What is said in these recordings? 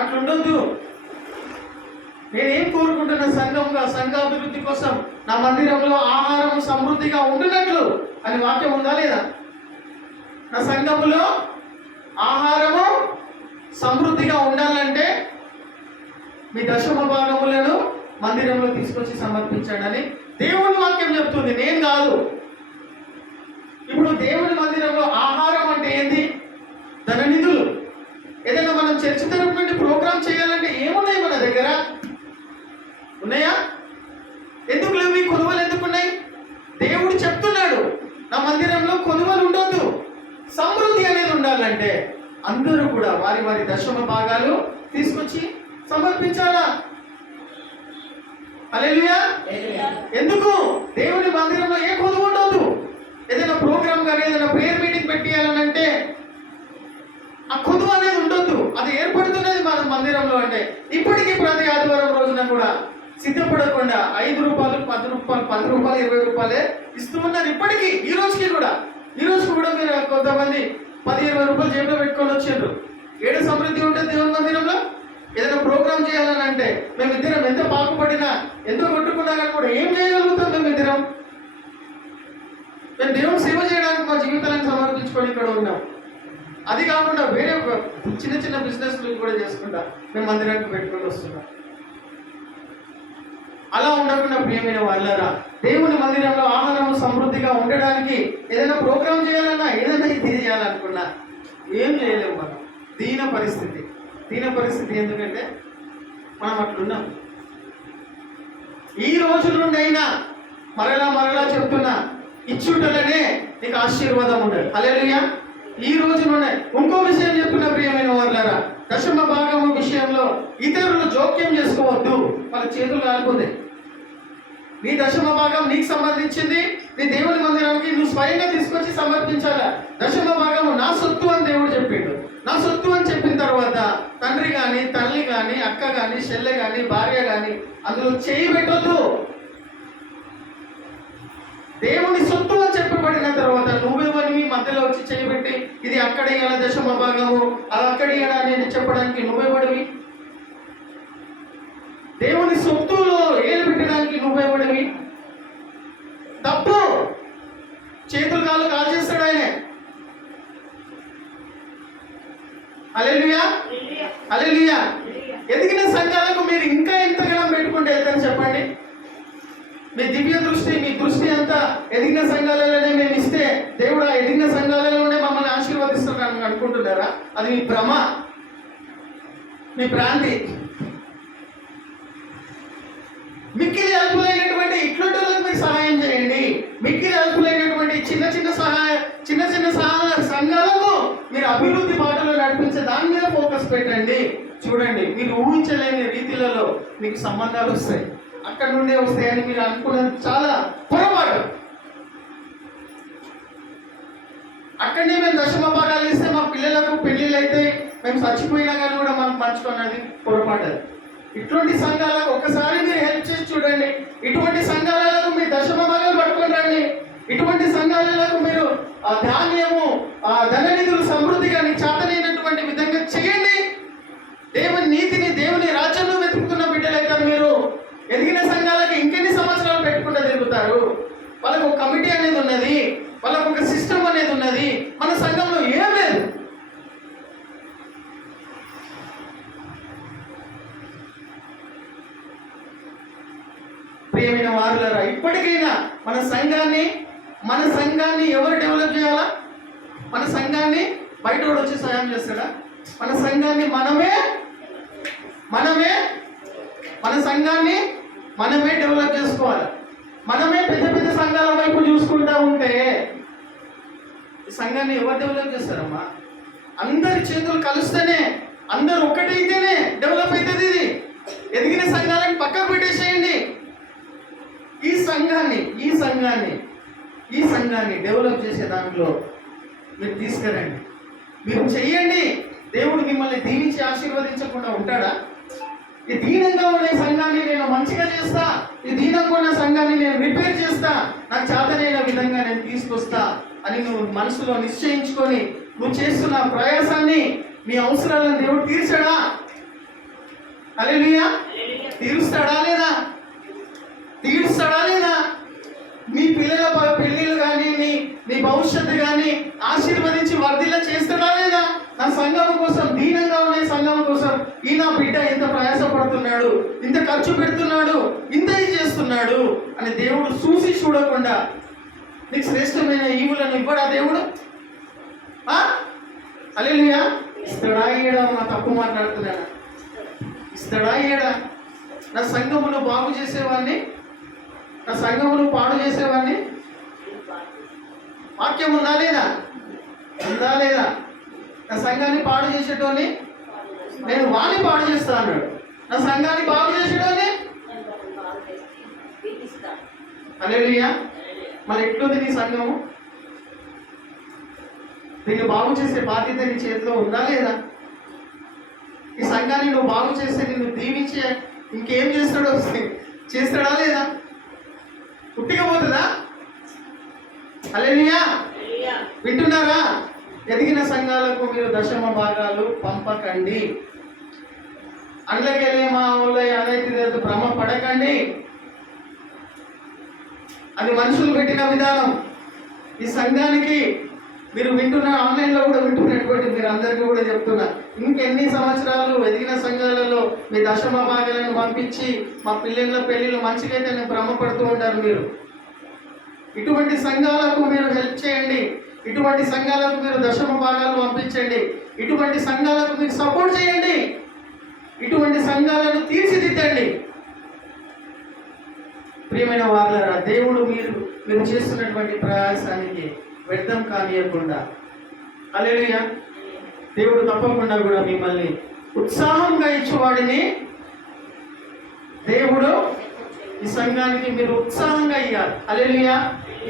అట్లుండొద్దు. నేనేం కోరుకుంటున్నా, సంఘాభివృద్ధి కోసం నా మందిరంలో ఆహారం సమృద్ధిగా ఉండినట్లు అని వాక్యం ఉందా లేదా? నా సంఘములో ఆహారము సమృద్ధిగా ఉండాలంటే మీ దశమ భాగములను మందిరంలో తీసుకొచ్చి సమర్పించండి అని దేవుని వాక్యం చెప్తుంది, నేను కాదు. ఇప్పుడు దేవుని మందిరంలో ఆహారం అంటే ఏంది? ధననిధులు. ఏదైనా మనం చర్చ తరపు నుండి ప్రోగ్రామ్ చేయాలంటే ఏమున్నాయి మన దగ్గర? ఉన్నాయా? ఎందుకు లేవు? ఈ కొనుగోలు ఎందుకున్నాయి? దేవుడు చెప్తున్నాడు, నా మందిరంలో కొనుగోలు ఉండొద్దు, సమృద్ధి అనేది ఉండాలంటే అందరూ కూడా వారి వారి దశమ భాగాలు తీసుకొచ్చి సమర్పించాలా? హల్లెలూయా. ఎందుకు? దేవుని మందిరంలో ఏ కొనుగోలు ఉండొద్దు. ఏదైనా ప్రోగ్రామ్ కానీ ఏదైనా ప్రేయర్ మీటింగ్ పెట్టియాలనంటే ఆ కొనుగోలు అనేది ఉండొద్దు. అది ఏర్పడుతున్నది మన మందిరంలో. అంటే ఇప్పటికీ ప్రతి ఆదివారం రోజున కూడా సిద్ధపడకుండా 5 రూపాయలు, 10 రూపాయలు, 10 రూపాయలు, 20 రూపాయలే ఇస్తూ ఉన్నారు. ఇప్పటికీ ఈ రోజుకి కూడా మీరు కొంతమంది 10-20 రూపాయలు జేబులో పెట్టుకొని వచ్చిండ్రు. ఏడు సమృద్ధి ఉంటుంది దేవుని మందిరంలో. ఏదైనా ప్రోగ్రామ్ చేయాలని అంటే మేమిద్దరం ఎంత బాగుపడినా ఎంతో కొట్టుకున్నా కానీ కూడా ఏం చేయగలుగుతాం? మేమిద్దరం మేము దేవుని సేవ చేయడానికి మా జీవితాలను సమర్పించుకొని ఇక్కడ ఉన్నాం. అది కాకుండా వేరే చిన్న చిన్న బిజినెస్లు కూడా చేసుకుంటా మేము మందిరానికి పెట్టుకొని వస్తున్నాం. అలా ఉండకుండా ప్రియమైన వాళ్ళారా, దేవుని మందిరంలో ఆహారం సమృద్ధిగా ఉండడానికి ఏదైనా ప్రోగ్రామ్ చేయాలన్నా, ఏదైనా ఇది చేయాలనుకున్నా ఏం చేయలేము. మనం దీన పరిస్థితి ఎందుకంటే మనం అట్లున్నాం. ఈ రోజు నుండి అయినా మరలా చెప్తున్నా, ఇచ్చుటలనే నీకు ఆశీర్వాదం ఉండదు. హల్లెలూయా. ఈ రోజు నుండి ఇంకో విషయం చెప్తున్నా ప్రియమైన వాళ్ళారా, దశమ భాగము విషయంలో ఇతరులు జోక్యం చేసుకోవద్దు. వాళ్ళ చేతులు కాలిపోతాయి. నీ దశమ భాగం నీకు సంబంధించింది. నీ దేవుని మందిరానికి నువ్వు స్వయంగా తీసుకొచ్చి సమర్పించాలా. దశమ భాగము నా సొత్తు అని దేవుడు చెప్పిండు. నా సొత్తు అని చెప్పిన తర్వాత తండ్రి కానీ, తల్లి కానీ, అక్క కానీ, చెల్లె కానీ, భార్య కానీ అందులో చేయి పెట్టొద్దు. దేవుని సొత్తు అని చెప్పబడిన తర్వాత నువ్వెవరిని మధ్యలో వచ్చి చేయబెట్టి ఇది అక్కడ ఇయ్యాల దశమ భాగము, అది అక్కడ ఇయ్యాలని చెప్పడానికి నువ్వెవడివి? దేవుని సొత్తులో ఏలు పెట్టడానికి నువ్వెవడివి? తప్పు. చేతులు కాలు చేస్తాడు ఆయన. హల్లెలూయా. హల్లెలూయా. ఎదిగిన సంఘాలకు మీరు ఇంకా ఎంతగానో పెట్టుకుంటే వెళ్తాను చెప్పండి. మీ దివ్య దృష్టి, మీ దృష్టి అంతా ఎదిగిన సంఘాలలోనే మేము ఇస్తే దేవుడు ఆ ఎదిగిన సంఘాలలోనే మమ్మల్ని ఆశీర్వదిస్తున్నారని అనుకుంటున్నారా? అది మీ భ్రమ, మీ భ్రాంతి. మిక్కిలి అల్పులైనటువంటి ఇట్లాంటి వాళ్ళకి మీరు సహాయం చేయండి. మిక్కిలి అల్పులైనటువంటి చిన్న చిన్న సంఘాలకు మీరు అభివృద్ధి బాటలో నడిపించే దాని మీద ఫోకస్ పెట్టండి. చూడండి, మీరు ఊహించలేని రీతిలలో మీకు సంబంధాలు వస్తాయి. అక్కడ నుండే వస్తాయని మీరు అనుకున్నది చాలా పొరపాటు. అక్కడనే మేము దశమ భాగాలు ఇస్తే మా పిల్లలకు పెళ్లిళ్ళు అయితే మేము చచ్చిపోయినా కానీ కూడా మనం పంచుకున్నది పొరపాటు. ఇటువంటి సంఘాలకు ఒకసారి మీరు హెల్ప్ చేసి చూడండి. ఇటువంటి సంఘాలకు మీ దశమ భాగాలు పట్టుకొని రండి. ఇటువంటి సంఘాలకు మీరు ధాన్యము, ధననిధులు సమృద్ధిగా చాతనైనటువంటి విధంగా చేయండి. దేవుని నీతిని, దేవుని రాజ్యంలో వెతుకుతున్న బిడ్డలైతే మీరు ఎదిగిన సంఘాలకి ఇంకెన్ని సంవత్సరాలు పెట్టుకుంటూ తిరుగుతారు? వాళ్ళకు ఒక కమిటీ అనేది ఉన్నది, వాళ్ళకు ఒక సిస్టమ్ అనేది ఉన్నది. మన సంఘంలో ఏం లేదు. ప్రియమైన వారులారా, ఇప్పటికైనా మన సంఘాన్ని ఎవరు డెవలప్ చేయాలా? మన సంఘాన్ని బయటోడు వచ్చి సాయం చేస్తాడా? మన సంఘాన్ని మన సంఘాన్ని మనమే డెవలప్ చేసుకోవాలి. మనమే పెద్ద పెద్ద సంఘాల వైపు చూసుకుంటా ఉంటే సంఘాన్ని ఎవరు డెవలప్ చేస్తారమ్మా? అందరి చేతులు కలిస్తేనే, అందరూ ఒక్కటైతేనే డెవలప్ అవుతుంది. ఇది ఎదిగిన సంఘాలను పక్కకు పెట్టేసేయండి. ఈ సంఘాన్ని డెవలప్ చేసే దాంట్లో మీరు తీసుకురండి, మీరు చెయ్యండి. దేవుడు మిమ్మల్ని దీవించి ఆశీర్వదించకుండా ఉంటాడా? ఈ దీనంగా ఉన్న సంఘాన్ని నేను మంచిగా చేస్తా, ఈ దీనంగా ఉన్న సంఘాన్ని నేను రిపేర్ చేస్తా, నాకు చేతనైన విధంగా నేను తీసుకొస్తా అని నువ్వు మనసులో నిశ్చయించుకొని నువ్వు చేస్తున్న ప్రయాసాన్ని, మీ అవసరాలను దేవుడు తీర్చడా? హల్లెలూయా. తీరుస్తాడా లేదా? తీరుస్తాడా లేదా? నీ పిల్లల పెళ్ళిళ్ళు కానీ నీ భవిష్యత్తు కానీ ఆశీర్వదించి వర్ధిల్ల చేస్తాడా లేదా? నా సంఘం కోసం, దీనంగా ఉన్న సంఘం కోసం ఈ నా బిడ్డ ఎంత ప్రయాసపడుతున్నాడు, ఇంత ఖర్చు పెడుతున్నాడు, ఇంత ఇది చేస్తున్నాడు అని దేవుడు చూసి చూడకుండా నీకు శ్రేష్టమైన ఈవులను ఇవ్వడా దేవుడు? హల్లెలూయా. ఇస్తాడా ఇయ్యడా? నా తప్పు మాట్లాడుతున్నాడా? ఇస్తాడా ఇయ్యడా? నా సంఘమును బాగు చేసేవాడిని, నా సంఘమును పాడు చేసేవాడిని వాక్యం ఉందా లేదా? ఉందా లేదా? నా సంఘాన్ని పాడు చేసేటోని నేను వాణ్ణి పాడు చేస్తా అన్నాడు. నా సంఘాన్ని బాగు చేసేటోని హల్లెలూయా. మరి ఎట్లుంది నీ సంఘము? దీన్ని బాగు చేసే బాధ్యత నీ చేతిలో ఉందా లేదా? ఈ సంఘాన్ని నువ్వు బాగు చేస్తే నిన్ను దీవించే ఇంకేం చేస్తాడో చేస్తాడా లేదా? పుట్టిగా పోతుందా? హల్లెలూయా. వింటున్నారా? ఎదిగిన సంఘాలకు మీరు దశమ భాగాలు పంపకండి. అందులోకెళ్ళి మా ఊళ్ళో అనైతే భ్రమ పడకండి. అది మనుషులు పెట్టిన విధానం. ఈ సంఘానికి మీరు వింటున్న, ఆన్లైన్లో కూడా వింటున్నటువంటి మీరు అందరికీ కూడా చెప్తున్నా, ఇంకెన్ని సంవత్సరాలు ఎదిగిన సంఘాలలో మీ దశమ భాగాలను పంపించి మా పిల్లల పెళ్ళిళ్ళు మంచిగైతే నేను భ్రమపడుతూ ఉంటారు. మీరు ఇటువంటి సంఘాలకు మీరు హెల్ప్ చేయండి. ఇటువంటి సంఘాలకు మీరు దశమ భాగాలు పంపించండి. ఇటువంటి సంఘాలకు మీరు సపోర్ట్ చేయండి. ఇటువంటి సంఘాలను తీర్చిదిద్దండి. ప్రియమైన వారులారా, దేవుడు మీరు చేస్తున్నటువంటి ప్రయాసానికి వ్యర్థం కానియకుండా, హల్లెలూయా, దేవుడు తప్పకుండా కూడా మిమ్మల్ని ఉత్సాహంగా ఇచ్చేవాడిని దేవుడు ఈ సంఘానికి మీరు ఉత్సాహంగా ఇవ్వాలి. హల్లెలూయా.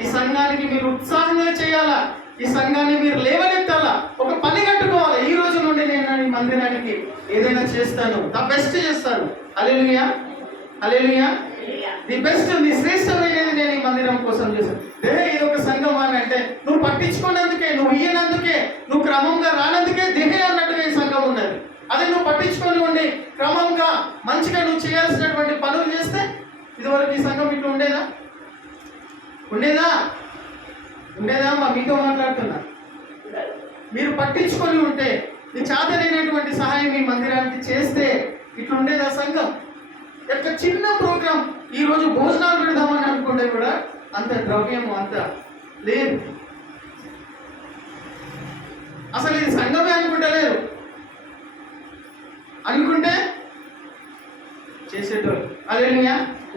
ఈ సంఘానికి మీరు ఉత్సాహంగా చేయాలా? ఈ సంఘాన్ని మీరు లేవనెత్తాలా? ఒక పని కట్టుకోవాలి. ఈ రోజు నుండి నేను ఈ మందిరానికి ఏదైనా చేస్తాను, ద బెస్ట్ చేస్తాను. హల్లెలూయా. హల్లెలూయా. ది బెస్ట్, నీ శ్రేష్టమైనది నేను ఈ మందిరం కోసం చేశాను. ఇది ఒక సంఘం అని అంటే నువ్వు పట్టించుకున్నందుకే, నువ్వు ఇయ్యనందుకే, నువ్వు క్రమంగా రానందుకే దేహే అన్నట్టుగా ఈ సంఘం ఉన్నది. అదే నువ్వు పట్టించుకొని ఉండి క్రమంగా మంచిగా నువ్వు చేయాల్సినటువంటి పనులు చేస్తే ఇదివరకు ఈ సంఘం ఇట్లా ఉండేదా? ఉండేదా? మా మీతో మాట్లాడుతున్నా. మీరు పట్టించుకొని ఉంటే, నీ చేతనైనటువంటి సహాయం ఈ మందిరానికి చేస్తే ఇట్లా ఉండేదా సంఘం? యొక్క చిన్న ప్రోగ్రాం, ఈరోజు భోజనాలు పెడదామని అనుకుంటే కూడా అంత ద్రవ్యం అంత లేదు. అసలు ఇది సంఘమే అనుకుంటలేరు. అనుకుంటే చేసేటోళ్ళు. హల్లెలూయా.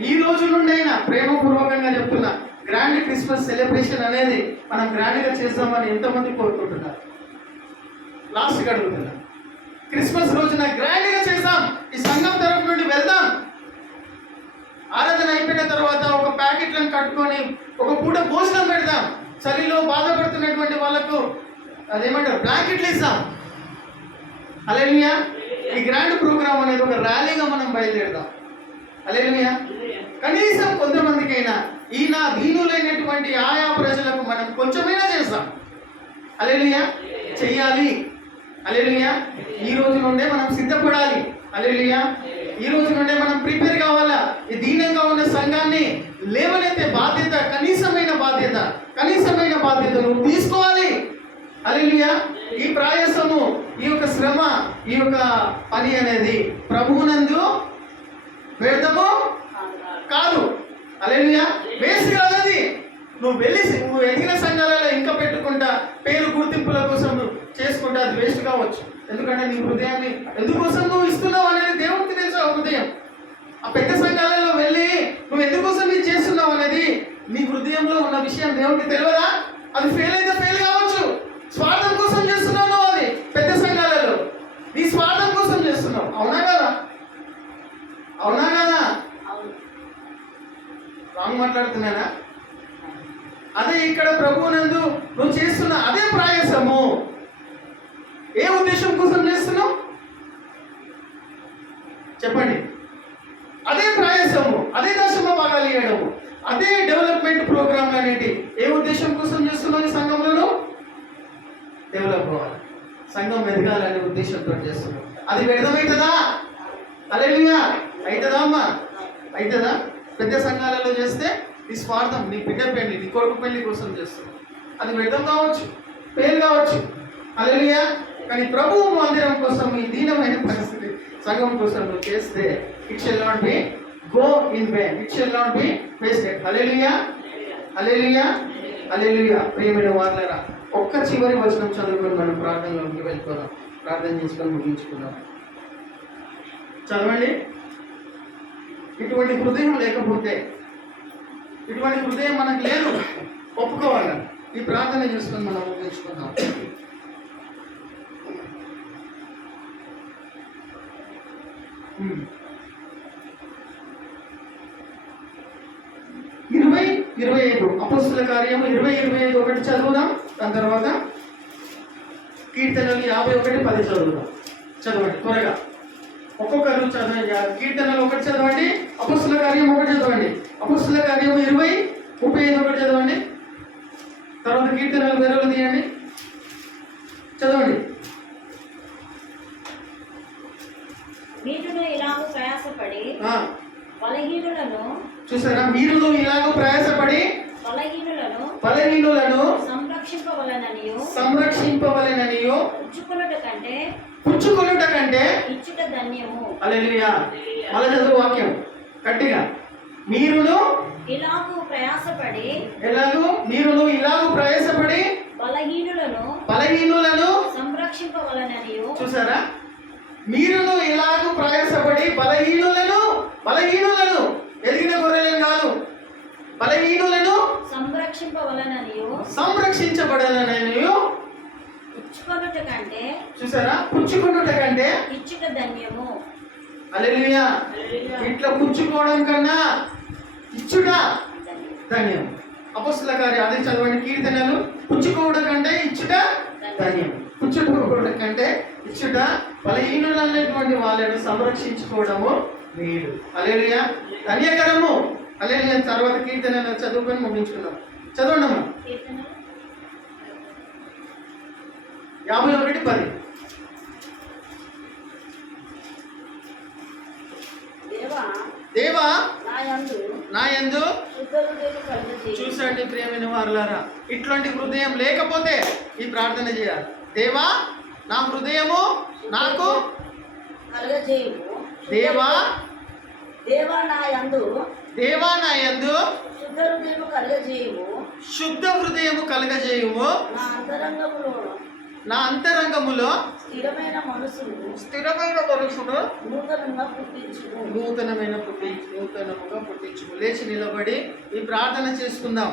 ఈ రోజు నుండి అయినా ప్రేమపూర్వకంగా చెప్తున్నా, గ్రాండ్ క్రిస్మస్ సెలబ్రేషన్ అనేది మనం గ్రాండ్గా చేద్దామని ఎంతమంది కోరుకుంటున్నారు? లాస్ట్కి అడుగుతున్నా, క్రిస్మస్ రోజున గ్రాండ్గా చేద్దాం, ఈ సంఘం తరఫు నుండి వెళ్దాం. ఆరాధన అయిపోయిన తర్వాత ఒక ప్యాకెట్లను కట్టుకొని ఒక పూట భోజనం పెడదాం. చలిలో బాధపడుతున్నటువంటి వాళ్ళకు అదేమంటారు, బ్లాంకెట్లు ఇస్తాం. హల్లెలూయా. ఈ గ్రాండ్ ప్రోగ్రామ్ అనేది ఒక ర్యాలీగా మనం బయలుదేరదాం. హల్లెలూయా. కనీసం కొంతమందికైనా ఈయన దీనులైనటువంటి ఆయా ప్రజలకు మనం కొంచెమైనా చేస్తాం. హల్లెలూయా. చెయ్యాలి. హల్లెలూయా. ఈ రోజు నుండే మనం సిద్ధపడాలి. హల్లెలూయా. ఈ రోజు నుండే మనం ప్రిపేర్ కావాలా. ఈ దీనంగా ఉన్న సంఘాన్ని లేవనెత్తే బాధ్యత, కనీసమైన బాధ్యత నువ్వు తీసుకోవాలి. హల్లెలూయా. ఈ ప్రయాసము, ఈ యొక్క శ్రమ, ఈ యొక్క పని అనేది ప్రభువునందు వ్యర్థము కాదు. హల్లెలూయా. వేస్ట్ కాదు అది. నువ్వు ఎదిగిన సంఘాలలో ఇంకా పెట్టుకుంటా పేరు గుర్తింపుల కోసం చేసుకుంటా అది వేస్ట్ కావచ్చు. ఎందుకంటే నీ హృదయాన్ని ఎందుకోసం నువ్వు ఇస్తున్నావు అనేది దేవుడికి తెలుసు. ఆ హృదయం, ఆ పెద్ద సంఘాలలో వెళ్ళి నువ్వు ఎందుకోసం ఇది చేస్తున్నావు అనేది నీ హృదయంలో ఉన్న విషయం దేవుడికి తెలియదా? అది ఫెయిల్ అయితే ఫెయిల్ కావచ్చు. స్వార్థం కోసం చేస్తున్నావు నువ్వు, అది పెద్ద సంఘాలలో నీ స్వార్థం కోసం చేస్తున్నావు. అవునా కదా? అవునా కదా? రాంగ్ మాట్లాడుతున్నానా? అదే ఇక్కడ ప్రభువునందు నువ్వు చేస్తున్న అదే ప్రయాసము ఏ ఉద్దేశం కోసం చేస్తున్నావు చెప్పండి? అదే ప్రయాసము, అదే దశమ భాగాలు ఇవ్వడము, అదే డెవలప్మెంట్ ప్రోగ్రామ్ అనేది ఏ ఉద్దేశం కోసం చేస్తున్నావు? సంఘంలో డెవలప్ అవ్వాలి, సంఘం ఎదగాలనే ఉద్దేశంతో చేస్తున్నావు. అది వ్యర్థమవుతుందా? హల్లెలూయా. అవుతుందా అమ్మా? అవుతుందా? పెద్ద సంఘాలలో చేస్తే నీ స్వార్థం, నీ బిడ్డ పెళ్లి, నీ కొడుకు పెళ్లి కోసం చేస్తావు. అది వ్యర్థం కావచ్చు, పేరు కావచ్చు. హల్లెలూయా. కానీ ప్రభువు మందిరం కోసం ఈ దీనమైన పరిస్థితి సంఘం కోసం నువ్వు చేస్తే it shall not be go in vain, it shall not be wasted. Hallelujah, hallelujah, hallelujah. ప్రియమైన వారలారా, ఒక్క చివరి వచనం చదువుకొని మనం ప్రార్థనలోకి వెళ్ళిపోదాం. ప్రార్థన చేసుకొని ముగించుకుందాం. చదవండి. ఇటువంటి హృదయం లేకపోతే, ఇటువంటి హృదయం మనకు లేదు, ఒప్పుకోవాలి. ఈ ప్రార్థన చేసుకొని మనం ముగించుకుందాం. 20-25 అపోస్తల కార్యము 20-25 ఒకటి చదువుదాం. దాని తర్వాత కీర్తనలు 51-10 చదువుదాం. చదవండి త్వరగా, ఒక్కొక్కరు చదవండి. కీర్తనలు 1 చదవండి, అపోస్తల కార్యం 1 చదవండి, అపోస్తల కార్యం 20-35 ఒకటి చదవండి. తర్వాత కీర్తనలు వేరేలు తీయండి, చదవండి. మీరును ఇలాగ ప్రయాసపడి బలహీనులను, చూసారా, మీరును ఇలాగ ప్రయాసపడి బలహీనులను సంరక్షింపవలెననియు పుచ్చుకొనుట కంటే ఇచ్చుట ధన్యము. హల్లెలూయా. మళ్ళీ చదువు వాక్యం గట్టిగా. మీరును ఇలాగ ప్రయాసపడి బలహీనులను సంరక్షింపవలెననియు. చూసారా, మీరును ఇలాగ ప్రయాసపడి బలహీనులను ఎదిగిన గొర్రెలను కాదు, బలహీనులను సంరక్షించబడాలనియు పుచ్చుకొనుట కంటే, చూసారా, పుచ్చుకొనుట కంటే ఇచ్చుట ధన్యము. హల్లెలూయా. ఇట్లా పుచ్చుకోవడం కన్నా ఇచ్చుట ధన్యం. అపోస్తల కార్యం అదే చదవండి. కీర్తనలు పుచ్చుకోవడం కంటే ఇచ్చుట ధన్యం. పుచ్చుకోవడం కంటే ఇచ్చుట, బలహీనులు అనేటువంటి వాళ్ళని సంరక్షించుకోవడము మేలు. హల్లెలూయా, ధన్యకరము. హల్లెలూయా. తర్వాత కీర్తనలు చదువుకొని ముగించుకుందాం. చదవండి అమ్మా. 51-10. దేవా నా యందు, చూసండి ప్రియమైన వారలారా, ఇట్లాంటి హృదయం లేకపోతే ఈ ప్రార్థన చేయాలి. దేవా నా హృదయము నాకు కలుగజేయుము. దేవా నా యందు శుద్ధ హృదయము కలుగజేయుము. నా అంతరంగములో స్థిరమైన మనసును నూతనముగా పుట్టించుము. లేచి నిలబడి ఈ ప్రార్థన చేసుకుందాం.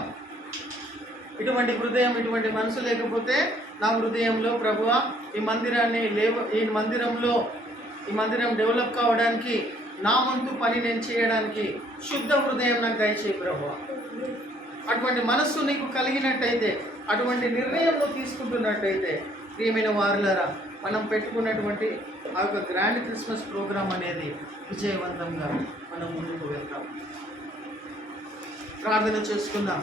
ఇటువంటి హృదయం, ఇటువంటి మనసు లేకపోతే నా హృదయంలో ప్రభువా ఈ మందిరం డెవలప్ కావడానికి, నా వంతు పని నేను చేయడానికి శుద్ధ హృదయం నాకు దయచేయి ప్రభువా. అటువంటి మనస్సు నీకు కలిగినట్టయితే, అటువంటి నిర్ణయంలో తీసుకుంటున్నట్టయితే, ప్రియమైన వారులారా, మనం పెట్టుకున్నటువంటి ఆ యొక్క గ్రాండ్ క్రిస్మస్ ప్రోగ్రాం అనేది విజయవంతంగా మనం ముందుకు వెళ్తాం. ప్రార్థన చేసుకుందాం.